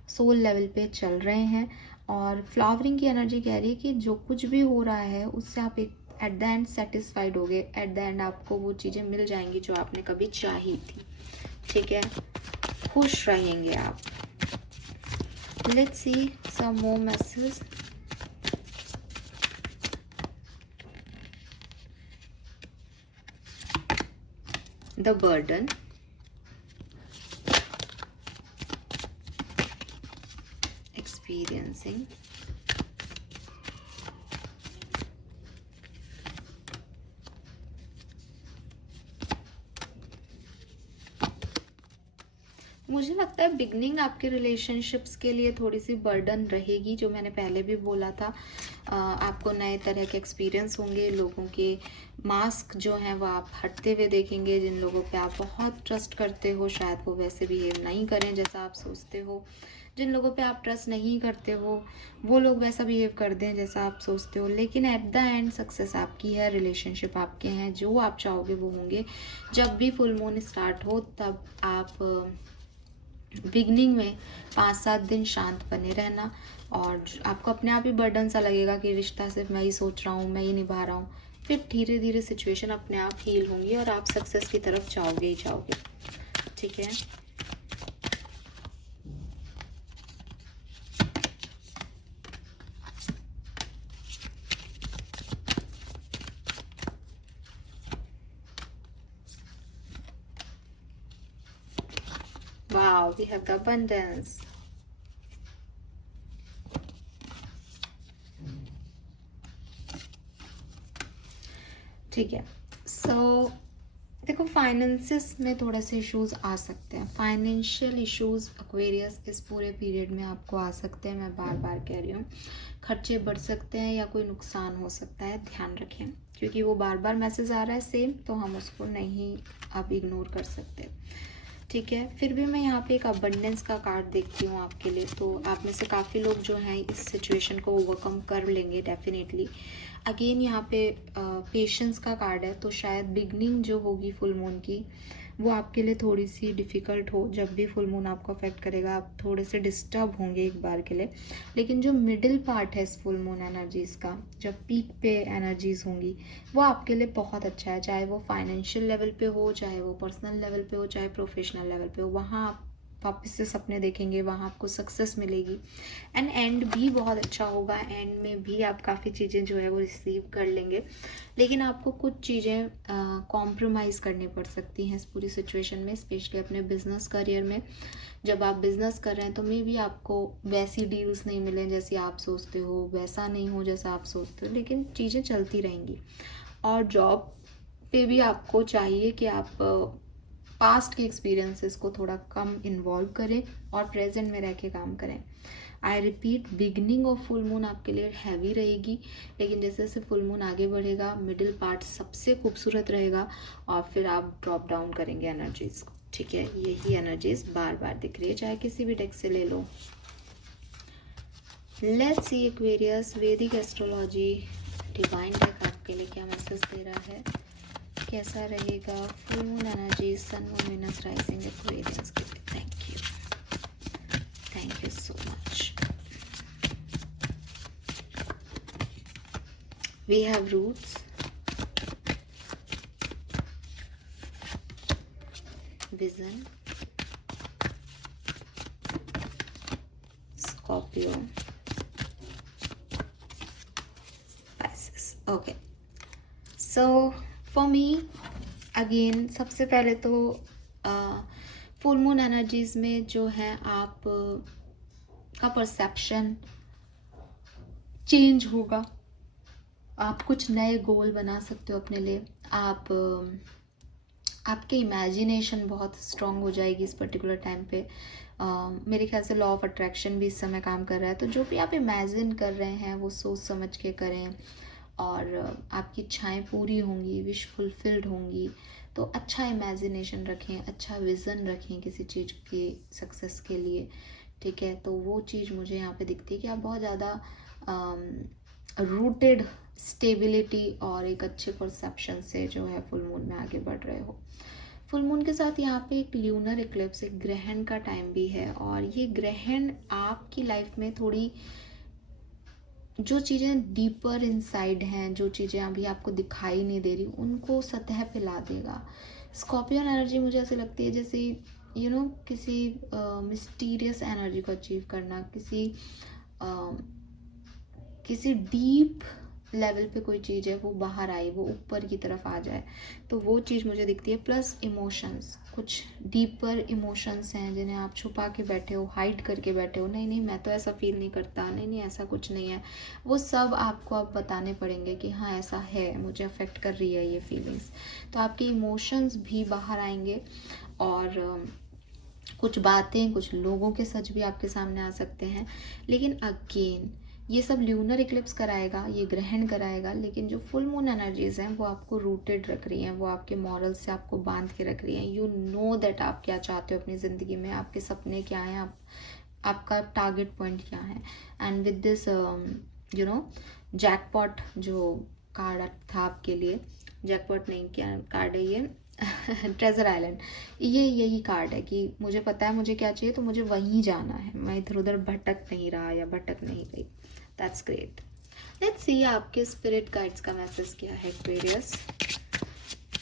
सोल लेवल पे चल रहे हैं। और फ्लावरिंग की एनर्जी कह रही है कि जो कुछ भी हो रहा है उससे आप एक एट द एंड सेटिस्फाइड होगे। एट द एंड आपको वो चीज़ें मिल जाएंगी जो आपने कभी चाही थी, ठीक है। खुश रहेंगे आप। Let's see some more messages. The burden, experiencing, मुझे लगता है बिगनिंग आपके रिलेशनशिप्स के लिए थोड़ी सी बर्डन रहेगी, जो मैंने पहले भी बोला था। आपको नए तरह के एक्सपीरियंस होंगे, लोगों के मास्क जो हैं वो आप हटते हुए देखेंगे। जिन लोगों पे आप बहुत ट्रस्ट करते हो शायद वो वैसे बिहेव नहीं करें जैसा आप सोचते हो। जिन लोगों पे आप ट्रस्ट नहीं करते हो वो लोग वैसा बिहेव कर दें जैसा आप सोचते हो। लेकिन एट द एंड सक्सेस आपकी है, रिलेशनशिप आपके हैं, जो आप चाहोगे वो होंगे। जब भी फुल मून स्टार्ट हो तब आप बिगनिंग में 5-7 दिन शांत बने रहना, और आपको अपने आप ही बर्डन सा लगेगा कि रिश्ता सिर्फ मैं ही सोच रहा हूँ, मैं ही निभा रहा हूँ। फिर धीरे धीरे सिचुएशन अपने आप हील होंगी और आप सक्सेस की तरफ जाओगे ही जाओगे। ठीक है। Wow, we have the abundance. ठीक है। सो देखो, फाइनेंसिस में थोड़े से इश्यूज आ सकते हैं। फाइनेंशियल इश्यूज एक्वेरियस इस पूरे पीरियड में आपको आ सकते हैं। मैं बार बार कह रही हूँ, खर्चे बढ़ सकते हैं या कोई नुकसान हो सकता है, ध्यान रखें। क्योंकि वो बार बार मैसेज आ रहा है सेम, तो हम उसको नहीं अब इग्नोर कर सकते। ठीक है। फिर भी मैं यहाँ पे एक अबंडेंस का कार्ड देखती हूँ आपके लिए, तो आप में से काफ़ी लोग जो हैं इस सिचुएशन को ओवरकम कर लेंगे डेफिनेटली। अगेन यहाँ पे पेशेंस का कार्ड है, तो शायद बिगनिंग जो होगी फुल मून की वो आपके लिए थोड़ी सी डिफ़िकल्ट हो। जब भी फुल मून आपको अफेक्ट करेगा आप थोड़े से डिस्टर्ब होंगे एक बार के लिए। लेकिन जो मिडिल पार्ट है इस फुल मून एनर्जीज़ का, जब पीक पे एनर्जीज़ होंगी, वो आपके लिए बहुत अच्छा है। चाहे वो फाइनेंशियल लेवल पे हो, चाहे वो पर्सनल लेवल पे हो, चाहे प्रोफेशनल लेवल पे हो, वहाँ आप वापस से सपने देखेंगे, वहाँ आपको सक्सेस मिलेगी। एंड एंड भी बहुत अच्छा होगा। एंड में भी आप काफ़ी चीज़ें जो है वो रिसीव कर लेंगे। लेकिन आपको कुछ चीज़ें कॉम्प्रोमाइज़ करनी पड़ सकती हैं इस पूरी सिचुएशन में, स्पेशली अपने बिजनेस करियर में। जब आप बिजनेस कर रहे हैं तो मे भी आपको वैसी डील्स नहीं मिलें जैसी आप सोचते हो, वैसा नहीं हो जैसा आप सोचते हो, लेकिन चीज़ें चलती रहेंगी। और जॉब पे भी आपको चाहिए कि आप पास्ट के एक्सपीरियंसेस को थोड़ा कम इन्वॉल्व करें और प्रेजेंट में रह के काम करें। I repeat, beginning of full moon आपके लिए हैवी रहेगी, लेकिन जैसे जैसे फुल मून आगे बढ़ेगा मिडिल पार्ट सबसे खूबसूरत रहेगा और फिर आप ड्रॉप डाउन करेंगे एनर्जीज को। ठीक है, यही एनर्जीज बार बार दिख रही है, चाहे किसी भी डेक से ले लो। लेट्स सी एक्वेरियस, वैदिक एस्ट्रोलॉजी डिवाइन डेक आपके लिए क्या मैसेज दे रहा है, कैसा रहेगा full moon energy sun moon Venus rising Aquarius के लिए। Thank you so much. We have roots, vision, Scorpio, Pisces. Okay, so for me again सबसे पहले तो फुल मून एनर्जीज में जो है आप का परसेप्शन चेंज होगा। आप कुछ नए गोल बना सकते हो अपने लिए। आप आपके इमेजिनेशन बहुत स्ट्रांग हो जाएगी इस पर्टिकुलर टाइम पे। मेरे ख्याल से लॉ ऑफ अट्रैक्शन भी इस समय काम कर रहा है, तो जो भी आप इमेजिन कर रहे हैं वो सोच समझ के करें और आपकी इच्छाएं पूरी होंगी, विश फुलफिल्ड होंगी। तो अच्छा इमेजिनेशन रखें, अच्छा विज़न रखें किसी चीज़ की सक्सेस के लिए। ठीक है, तो वो चीज़ मुझे यहाँ पे दिखती है कि आप बहुत ज़्यादा रूटेड स्टेबिलिटी और एक अच्छे परसेप्शन से जो है फुल मून में आगे बढ़ रहे हो। फुल मून के साथ यहाँ पे एक ल्यूनर इक्लिप्स, एक ग्रहण का टाइम भी है, और ये ग्रहण आपकी लाइफ में थोड़ी जो चीज़ें डीपर इनसाइड हैं, जो चीज़ें अभी आपको दिखाई नहीं दे रही, उनको सतह पे ला देगा। स्कॉर्पियन एनर्जी मुझे ऐसे लगती है जैसे किसी मिस्टीरियस एनर्जी को अचीव करना, किसी डीप लेवल पे कोई चीज़ है वो बाहर आई, वो ऊपर की तरफ आ जाए, तो वो चीज़ मुझे दिखती है। प्लस इमोशंस, कुछ डीपर इमोशंस हैं जिन्हें आप छुपा के बैठे हो, हाइड करके बैठे हो, नहीं नहीं मैं तो ऐसा फील नहीं करता, नहीं नहीं ऐसा कुछ नहीं है, वो सब आपको अब बताने पड़ेंगे कि हाँ ऐसा है, मुझे अफेक्ट कर रही है ये फीलिंग्स। तो आपके इमोशंस भी बाहर आएंगे और कुछ बातें, कुछ लोगों के सच भी आपके सामने आ सकते हैं। लेकिन अगेन ये सब ल्यूनर इक्लिप्स कराएगा, ये ग्रहण कराएगा, लेकिन जो फुल मून एनर्जीज हैं वो आपको रूटेड रख रही हैं, वो आपके मॉरल्स से आपको बांध के रख रही हैं। यू नो दैट आप क्या चाहते हो अपनी ज़िंदगी में, आपके सपने क्या हैं, आपका टारगेट पॉइंट क्या है। And with this you know jackpot जो कार्ड था आपके लिए, जैकपॉट नहीं, क्या कार्ड है ये ट्रेजर आइलैंड, ये यही कार्ड है कि मुझे पता है मुझे क्या चाहिए तो मुझे वहीं जाना है, मैं इधर उधर भटक नहीं रहा या भटक नहीं गई। That's great. लेट्स सी आपके स्पिरिट गाइड्स का मैसेज क्या है Aquarius.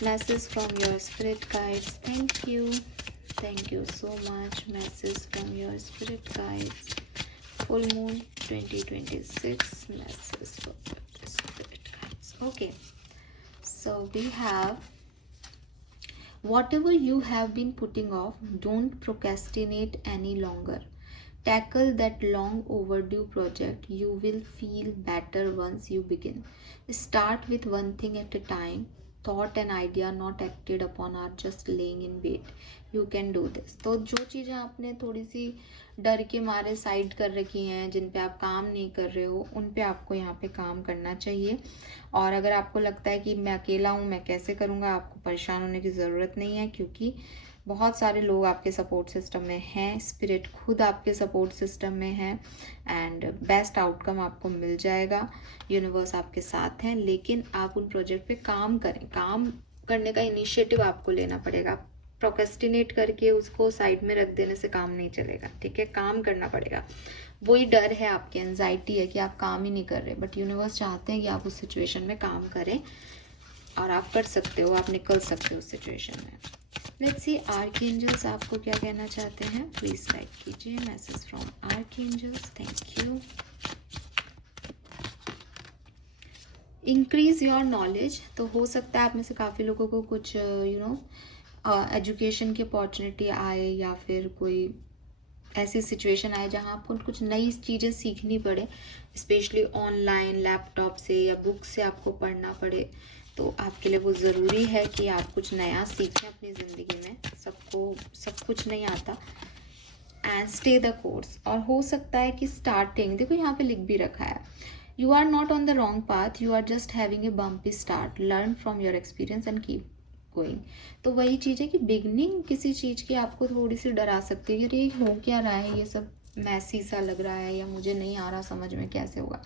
Message from your spirit guides, thank you so much. Message from your spirit guides, full moon 2026 message for spirit guides. Okay, so we have whatever you have been putting off, don't procrastinate any longer. Tackle that long overdue project. You will feel better once you begin. Start with one thing at a time. Thought and idea not acted upon are just laying in wait. You can do this. तो जो चीज़ें आपने थोड़ी सी डर के मारे side कर रखी हैं, जिन पे आप काम नहीं कर रहे हो, उन पे आपको यहाँ पे काम करना चाहिए। और अगर आपको लगता है कि मैं अकेला हूँ, मैं कैसे करूँगा, आपको परेशान होने की ज़रूरत नहीं है, क्योंकि बहुत सारे लोग आपके सपोर्ट सिस्टम में हैं। स्पिरिट खुद आपके सपोर्ट सिस्टम में है एंड बेस्ट आउटकम आपको मिल जाएगा। यूनिवर्स आपके साथ है, लेकिन आप उन प्रोजेक्ट पे काम करें। काम करने का इनिशिएटिव आपको लेना पड़ेगा। प्रोक्रेस्टिनेट करके उसको साइड में रख देने से काम नहीं चलेगा, ठीक है, काम करना पड़ेगा। वही डर है आपकी, एंजाइटी है कि आप काम ही नहीं कर रहे, बट यूनिवर्स चाहते हैं कि आप उस सिचुएशन में काम करें और आप कर सकते हो, आप निकल सकते हो उस सिचुएशन में। लेट्स सी आर्कएंजल्स आपको क्या कहना चाहते हैं, प्लीज लाइक कीजिए। Message from archangels, thank you. Increase your knowledge, तो हो सकता है आप में से काफ़ी लोगों को कुछ एजुकेशन की अपॉर्चुनिटी आए या फिर कोई ऐसी सिचुएशन आए जहाँ आपको कुछ नई चीज़ें सीखनी पड़े, स्पेशली ऑनलाइन, लैपटॉप से या बुक से आपको पढ़ना पड़े। तो आपके लिए वो ज़रूरी है कि आप कुछ नया सीखें अपनी ज़िंदगी में। सबको सब कुछ नहीं आता। And stay the course. और हो सकता है कि स्टार्टिंग, देखो यहाँ पे लिख भी रखा है, you are not on the wrong path, you are just having a bumpy start, learn from your experience and keep going. तो वही चीज़ है कि बिगनिंग किसी चीज़ की आपको थोड़ी सी डरा सकती है कि अरे हो क्या रहा है, ये सब मैसी सा लग रहा है, या मुझे नहीं आ रहा समझ में कैसे होगा।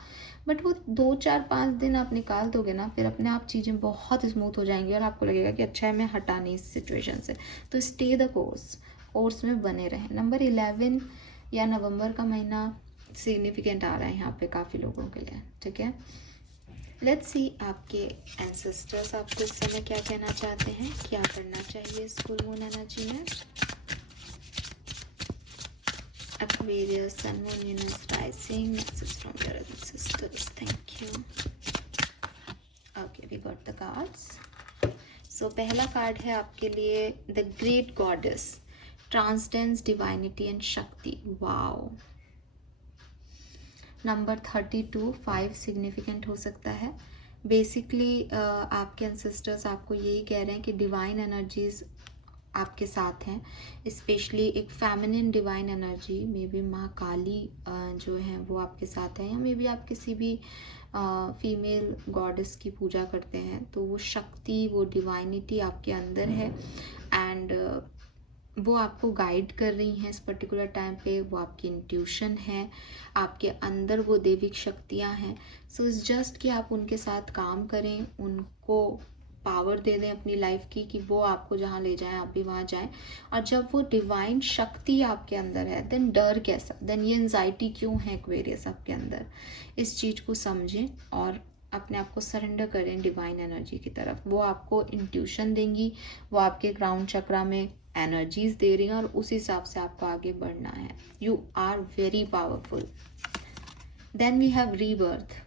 बट वो 2 4 5 दिन आप निकाल दोगे ना, फिर अपने आप चीज़ें बहुत स्मूथ हो जाएंगी और आपको लगेगा कि अच्छा है मैं हटा नहीं इस सिचुएशन से। तो स्टे द कोर्स में बने रहें। नंबर 11 या नवंबर का महीना सिग्निफिकेंट आ रहा है यहाँ पे काफ़ी लोगों के लिए, ठीक है। लेट्स सी आपके एंसेस्टर्स आपको इस समय क्या कहना चाहते हैं, क्या करना चाहिए इस फुल मून एनर्जी में। Aquarius, Sun, Moon, Venus, Rising, messages from your ancestors. Thank you. Okay, we got the cards. So पहला कार्ड है आपके लिए The Great Goddess, Transcendence, Divinity and Shakti. Wow. Number 32, 5 significant हो सकता है। Basically आपके ancestors आपको यही कह रहे हैं कि डिवाइन एनर्जीज आपके साथ हैं, स्पेशली एक feminine divine energy, may be माँ काली जो है वो आपके साथ है, या मे बी आप किसी भी फीमेल गॉडेस की पूजा करते हैं, तो वो शक्ति, वो डिवाइनिटी आपके अंदर है एंड वो आपको गाइड कर रही हैं इस पर्टिकुलर टाइम पे। वो आपकी इंट्यूशन है, आपके अंदर वो देविक शक्तियाँ हैं। सो इट्स जस्ट कि आप उनके साथ काम करें, उनको पावर दे दें अपनी लाइफ की कि वो आपको जहाँ ले जाएं आप भी वहाँ जाएं। और जब वो डिवाइन शक्ति आपके अंदर है, देन डर कैसा, देन ये एंजाइटी क्यों है एक्वेरियस आपके अंदर, इस चीज़ को समझें और अपने आप को सरेंडर करें डिवाइन एनर्जी की तरफ। वो आपको इंट्यूशन देंगी, वो आपके ग्राउंड चक्रा में एनर्जीज दे रही हैं और उस हिसाब से आपको आगे बढ़ना है। You are very powerful. Then we have rebirth,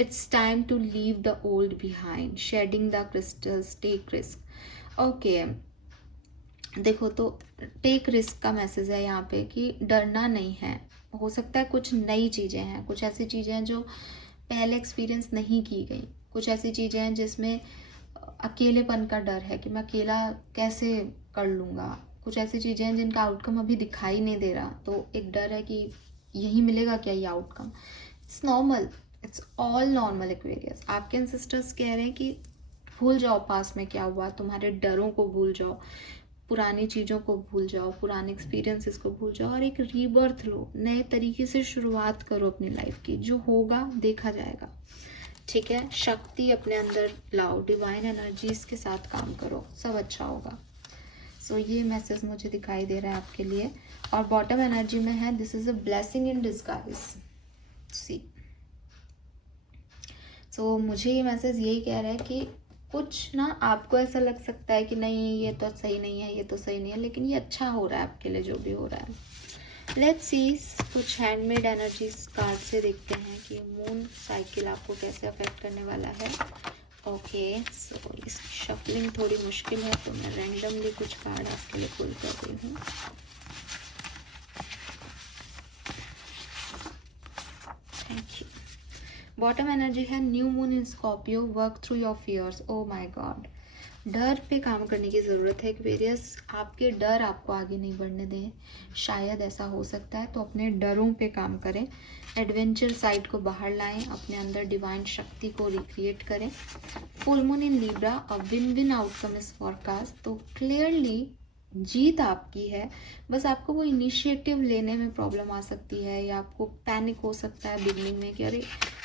it's time to leave the old behind, shedding the crystals, take risk. Okay, देखो तो टेक रिस्क का मैसेज है यहाँ पे कि डरना नहीं है। हो सकता है कुछ नई चीज़ें हैं, कुछ ऐसी चीज़ें हैं जो पहले एक्सपीरियंस नहीं की गई, कुछ ऐसी चीज़ें हैं जिसमें अकेलेपन का डर है कि मैं अकेला कैसे कर लूँगा, कुछ ऐसी चीज़ें हैं जिनका आउटकम अभी दिखाई नहीं दे रहा, तो एक डर है कि यही मिलेगा क्या ये outcome. It's normal, it's all normal Aquarius. आपके एंसेस्टर्स कह रहे हैं कि भूल जाओ पास में क्या हुआ, तुम्हारे डरों को भूल जाओ, पुरानी चीज़ों को भूल जाओ, पुराने एक्सपीरियंसेस को भूल जाओ और एक रीबर्थ लो, नए तरीके से शुरुआत करो अपनी लाइफ की। जो होगा देखा जाएगा, ठीक है। शक्ति अपने अंदर लाओ, डिवाइन एनर्जीज के साथ काम करो, सब अच्छा होगा। सो ये मैसेज मुझे दिखाई दे रहा है आपके लिए। और बॉटम एनर्जी में है this is a blessing in disguise, see. So मुझे ये मैसेज यही कह रहा है कि कुछ ना आपको ऐसा लग सकता है कि नहीं ये तो सही नहीं है, ये तो सही नहीं है, लेकिन ये अच्छा हो रहा है आपके लिए जो भी हो रहा है। लेट्स सी, कुछ हैंडमेड एनर्जीज कार्ड से देखते हैं कि मून साइकिल आपको कैसे अफेक्ट करने वाला है। ओके, सो इसकी शफलिंग थोड़ी मुश्किल है, तो मैं रैंडमली कुछ कार्ड आपके लिए पुल कर रही हूँ। Thank you. बॉटम एनर्जी है new moon in Scorpio, work through your fears. Oh my god, डर पे काम करने की ज़रूरत है एक्वेरियस। आपके डर आपको आगे नहीं बढ़ने दें, शायद ऐसा हो सकता है, तो अपने डरों पे काम करें, एडवेंचर साइड को बाहर लाएं, अपने अंदर डिवाइन शक्ति को रिक्रिएट करें। Full moon in Libra, a win win outcome is forecast. तो क्लियरली जीत आपकी है, बस आपको वो इनिशिएटिव लेने में प्रॉब्लम आ सकती है, या आपको पैनिक हो सकता है बिगनिंग में कि अरे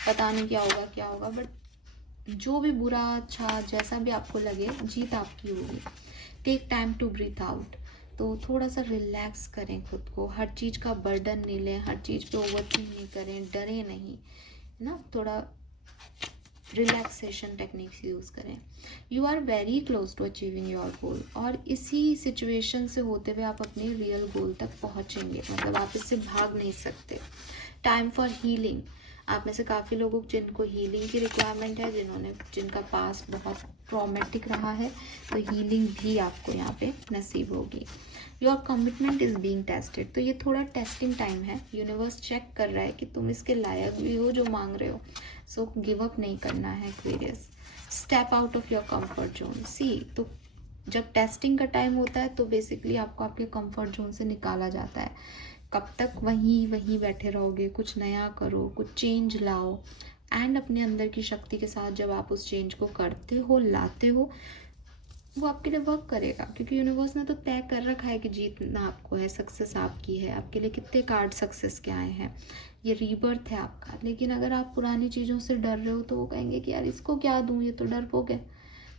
पता नहीं क्या होगा क्या होगा। बट जो भी बुरा अच्छा जैसा भी आपको लगे, जीत आपकी होगी। Take time to breathe out, तो थोड़ा सा रिलैक्स करें खुद को, हर चीज़ का बर्डन नहीं लें, हर चीज़ पे ओवरथिंक नहीं करें, डरे नहीं, है ना। थोड़ा रिलैक्सेशन टेक्निक्स यूज़ करें। You are very close to achieving your goal, और इसी सिचुएशन से होते हुए आप अपने रियल गोल तक पहुंचेंगे, मतलब आप इससे भाग नहीं सकते। टाइम फॉर हीलिंग, आप में से काफ़ी लोगों जिनको हीलिंग की रिक्वायरमेंट है, जिनका पास बहुत ट्रॉमेटिक रहा है, तो हीलिंग भी आपको यहाँ पे नसीब होगी। Your commitment is being tested, तो ये थोड़ा टेस्टिंग टाइम है। यूनिवर्स चेक कर रहा है कि तुम इसके लायक भी हो जो मांग रहे हो। सो गिव अप नहीं करना है Aquarius. Step out of your comfort zone, see. तो जब टेस्टिंग का टाइम होता है तो बेसिकली आपको आपके कंफर्ट जोन से निकाला जाता है। कब तक वहीं बैठे रहोगे, कुछ नया करो, कुछ चेंज लाओ, एंड अपने अंदर की शक्ति के साथ जब आप उस चेंज को करते हो, लाते हो, वो आपके लिए वर्क करेगा, क्योंकि यूनिवर्स ने तो तय कर रखा है कि जीतना आपको है, सक्सेस आपकी है। आपके लिए कितने कार्ड सक्सेस के आए हैं, ये रीबर्थ है आपका। लेकिन अगर आप पुरानी चीज़ों से डर रहे हो तो वो कहेंगे कि यार इसको क्या दूँ, ये तो डरपोक है।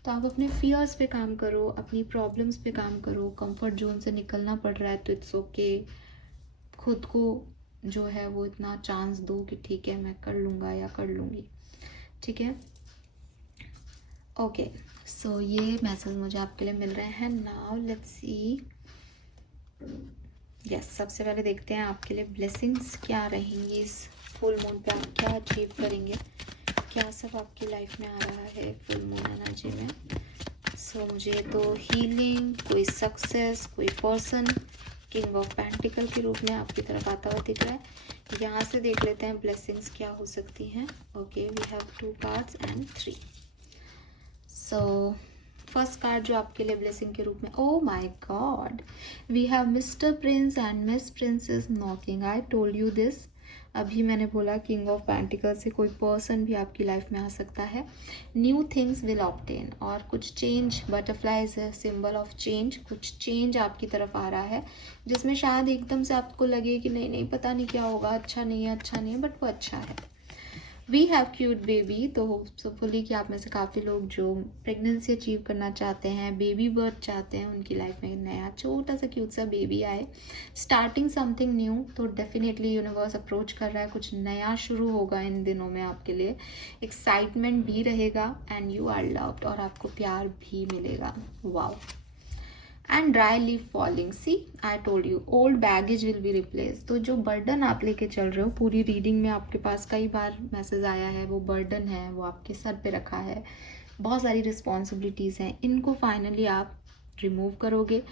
तो आप अपने फियर्स पे काम करो, अपनी प्रॉब्लम्स पे काम करो। कंफर्ट जोन से निकलना पड़ रहा है तो इट्स ओके। खुद को जो है वो इतना चांस दो कि ठीक है मैं कर लूँगा या कर लूँगी, ठीक है। ओके, सो ये मैसेज मुझे आपके लिए मिल रहे हैं। नाउ लेट्स सी, यस, सबसे पहले देखते हैं आपके लिए ब्लेसिंग्स क्या रहेंगी इस फुल मून पे, आप क्या अचीव करेंगे, क्या सब आपकी लाइफ में आ रहा है फुल मून एनर्जी में। सो मुझे तो हीलिंग, कोई सक्सेस, कोई पर्सन किंग ऑफ पेंटिकल के रूप में आपकी तरफ आता हुआ दिख रहा है। यहाँ से देख लेते हैं ब्लेसिंग्स क्या हो सकती हैं। Okay, we have 2 cards and 3। So first card जो आपके लिए ब्लेसिंग के रूप में, oh my god, we have mister prince and miss princess knocking. I told you this. अभी मैंने बोला किंग ऑफ पेंटिकल से कोई पर्सन भी आपकी लाइफ में आ सकता है। न्यू थिंग्स विल ऑब्टेन, और कुछ change, butterfly is symbol of change. कुछ चेंज आपकी तरफ आ रहा है जिसमें शायद एकदम से आपको लगे कि नहीं नहीं पता नहीं क्या होगा, अच्छा नहीं है, अच्छा नहीं है, बट वो अच्छा है। वी हैव क्यूट बेबी, तो होपफुली कि आप में से काफ़ी लोग जो प्रेगनेंसी अचीव करना चाहते हैं, बेबी बर्थ चाहते हैं, उनकी लाइफ में नया छोटा सा क्यूट सा बेबी आए। स्टार्टिंग समथिंग न्यू, तो डेफिनेटली यूनिवर्स अप्रोच कर रहा है, कुछ नया शुरू होगा इन दिनों में आपके लिए। एक्साइटमेंट भी रहेगा एंड यू आर लव्ड, और आपको प्यार भी मिलेगा। Wow. And dry leaf falling, see I told you, old baggage will be replace. तो जो बर्डन आप लेके चल रहे हो, पूरी रीडिंग में आपके पास कई बार मैसेज आया है, वो बर्डन है, वो आपके सर पे रखा है, बहुत सारी रिस्पॉन्सिबिलिटीज़ हैं, इनको फाइनली आप रिमूव करोगे।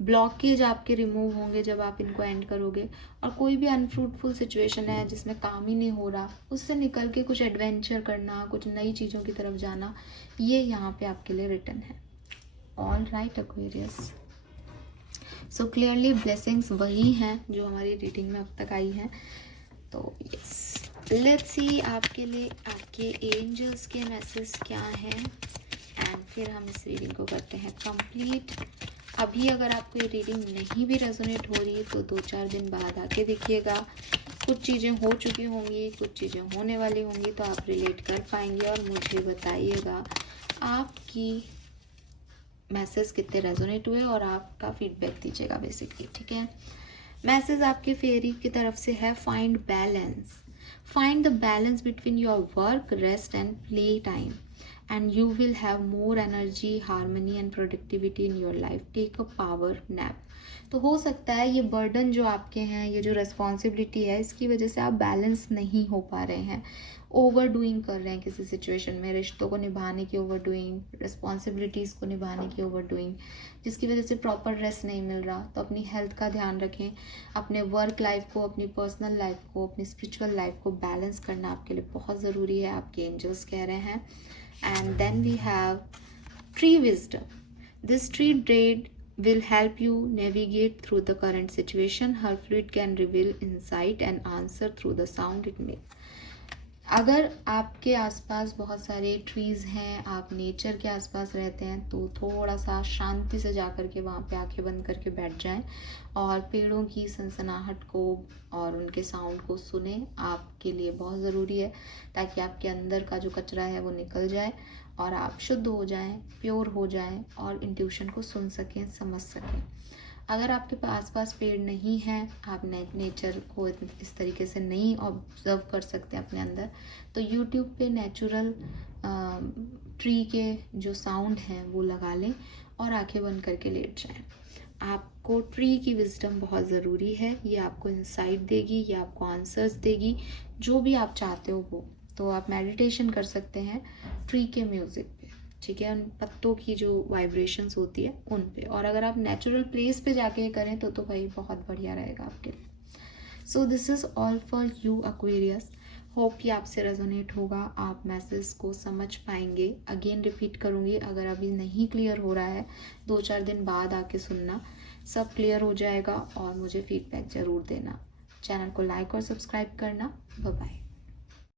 ब्लॉकेज आपके रिमूव होंगे जब आप इनको एंड करोगे। और कोई भी अनफ्रूटफुल सिचुएशन है जिसमें काम ही नहीं हो रहा, उससे निकल के कुछ एडवेंचर करना, कुछ नई चीज़ों की तरफ जाना, ये यहाँ पे आपके लिए रिटर्न है। All right Aquarius, so clearly blessings वही हैं जो हमारी रीडिंग में अब तक आई हैं। तो यस, लेट्स सी आपके लिए आपके एंजल्स के मैसेज क्या हैं, एंड फिर हम इस रीडिंग को करते हैं कंप्लीट। अभी अगर आपको ये रीडिंग नहीं भी रेजोनेट हो रही है तो 2-4 दिन बाद आके देखिएगा। कुछ चीज़ें हो चुकी होंगी, कुछ चीज़ें होने वाली होंगी, तो आप रिलेट कर पाएंगे और मुझे बताइएगा आपकी मैसेज कितने रेजोनेट हुए और आपका फीडबैक दीजिएगा बेसिकली, ठीक है। मैसेज आपके फेरी की तरफ से है, find balance, find the balance between your work, rest and play time, and you will have more energy, harmony and productivity in your life. Take a power nap. तो हो सकता है ये बर्डन जो आपके हैं, ये जो रिस्पॉन्सिबिलिटी है, इसकी वजह से आप बैलेंस नहीं हो पा रहे हैं, ओवर डूइंग कर रहे हैं किसी सिचुएशन में, रिश्तों को निभाने की ओवर डूइंग, रिस्पॉन्सिबिलिटीज़ को निभाने की ओवर डूइंग, जिसकी वजह से प्रॉपर रेस्ट नहीं मिल रहा। तो अपनी हेल्थ का ध्यान रखें, अपने वर्क लाइफ को, अपनी पर्सनल लाइफ को, अपनी स्पिरिचुअल लाइफ को बैलेंस करना आपके लिए बहुत ज़रूरी है, आपके एंजल्स कह रहे हैं। And then we have tree wisdom. This tree braid will help you navigate through the current situation. Her fluid can reveal insight and answer through the sound it makes. अगर आपके आसपास बहुत सारे ट्रीज़ हैं, आप नेचर के आसपास रहते हैं, तो थोड़ा सा शांति से जा कर के वहाँ पे आंखें बंद करके बैठ जाएं और पेड़ों की सनसनाहट को और उनके साउंड को सुने। आपके लिए बहुत ज़रूरी है, ताकि आपके अंदर का जो कचरा है वो निकल जाए और आप शुद्ध हो जाएं, प्योर हो जाएं और इंट्यूशन को सुन सकें, समझ सकें। अगर आपके आसपास पेड़ नहीं हैं, आप नेचर को इस तरीके से नहीं ऑब्जर्व कर सकते अपने अंदर, तो यूट्यूब पे नेचुरल ट्री के जो साउंड हैं वो लगा लें और आंखें बंद करके लेट जाएं। आपको ट्री की विजडम बहुत ज़रूरी है, ये आपको इंसाइट देगी, ये आपको आंसर्स देगी, जो भी आप चाहते हो वो। तो आप मेडिटेशन कर सकते हैं ट्री के म्यूज़िक पे, ठीक है, उन पत्तों की जो वाइब्रेशंस होती है उन पे। और अगर आप नेचुरल प्लेस पे जाके करें तो भाई बहुत बढ़िया रहेगा आपके लिए। So this is all for you Aquarius. Hope कि आपसे रेजोनेट होगा, आप मैसेज को समझ पाएंगे। अगेन रिपीट करूँगी, अगर अभी नहीं क्लियर हो रहा है 2-4 दिन बाद आके सुनना, सब क्लियर हो जाएगा और मुझे फीडबैक ज़रूर देना। चैनल को लाइक और सब्सक्राइब करना। Bye bye.